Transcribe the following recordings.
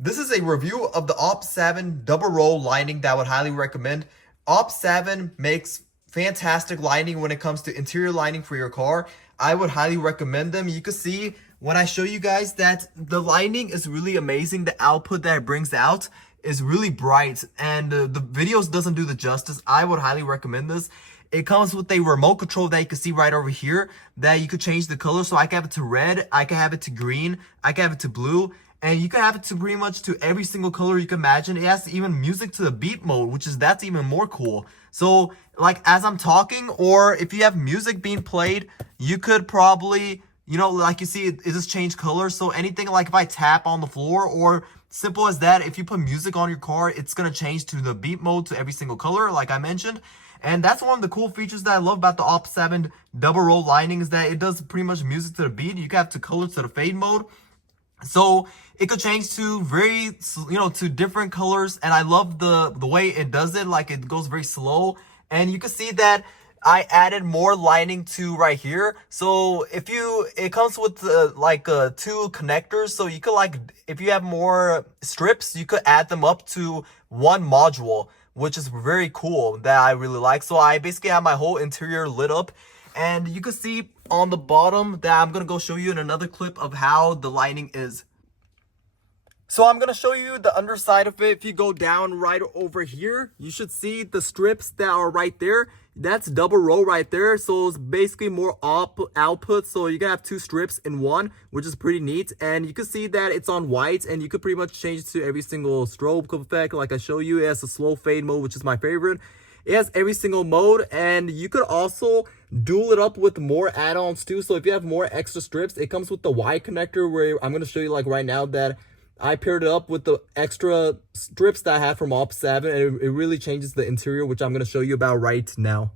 This is a review of the OPT7 double row lining that I would highly recommend. OPT7 makes fantastic lining when it comes to interior lining for your car. I would highly recommend them. You can see when I show you guys that the lining is really amazing. The output that it brings out is really bright, and the videos doesn't do the justice. I would highly recommend this. It comes with a remote control that you can see right over here that you could change the color. So I can have it to red, I can have it to green, I can have it to blue, and you can have it to pretty much to every single color you can imagine. It has even music to the beat mode, that's even more cool. So like as I'm talking, or if you have music being played, you could probably, like you see, it just change colors. So anything like if I tap on the floor, or simple as that, if you put music on your car, it's gonna change to the beat mode to every single color, like I mentioned. And that's one of the cool features that I love about the OPT7 double roll lining, is that it does pretty much music to the beat. You can have to color to the fade mode. So it could change to to different colors. And I love the way it does it. Like it goes very slow. And you can see that I added more lining to right here. So it comes with two connectors. So you could if you have more strips, you could add them up to one module, which is very cool, that I really like. So I basically have my whole interior lit up, and you can see on the bottom that I'm gonna go show you in another clip of how the lining is. So I'm gonna show you the underside of it. If you go down right over here, you should see the strips that are right there. That's double row right there. So it's basically more output. So you can have two strips in one, which is pretty neat. And you can see that it's on white, and you could pretty much change it to every single strobe effect. Like I show you, it has a slow fade mode, which is my favorite. It has every single mode, and you could also dual it up with more add-ons too. So if you have more extra strips, it comes with the Y connector, where I'm going to show you like right now that I paired it up with the extra strips that I had from OPT7, and it really changes the interior, which I'm going to show you about right now.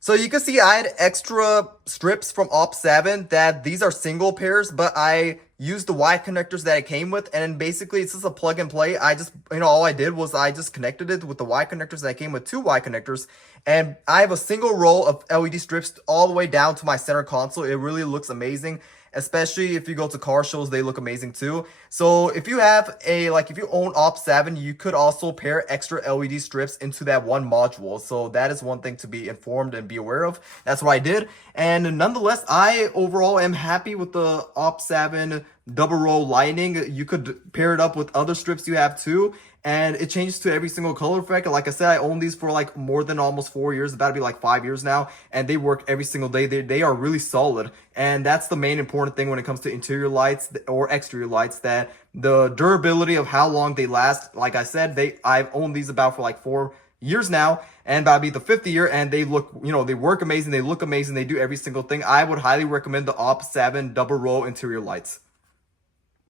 So you can see I had extra strips from OPT7 that these are single pairs, but I used the Y connectors that it came with, and basically it's just a plug and play. I just, all I did was I just connected it with the Y connectors that came with two Y connectors, and I have a single row of LED strips all the way down to my center console. It really looks amazing. Especially if you go to car shows, they look amazing too. So if you have if you own OPT7, you could also pair extra LED strips into that one module. So that is one thing to be informed and be aware of. That's what I did. And nonetheless, I overall am happy with the OPT7 double row lining. You could pair it up with other strips you have too, and it changes to every single color effect. Like I said, I own these for like more than almost 4 years, about to be like 5 years now, and they work every single day. They are really solid, and that's the main important thing when it comes to interior lights or exterior lights, that the durability of how long they last. Like I said, I've owned these about for like 4 years now, and that'll be the 5th year, and they look, they work amazing, they look amazing, they do every single thing. I would highly recommend the OPT7 double row interior lights.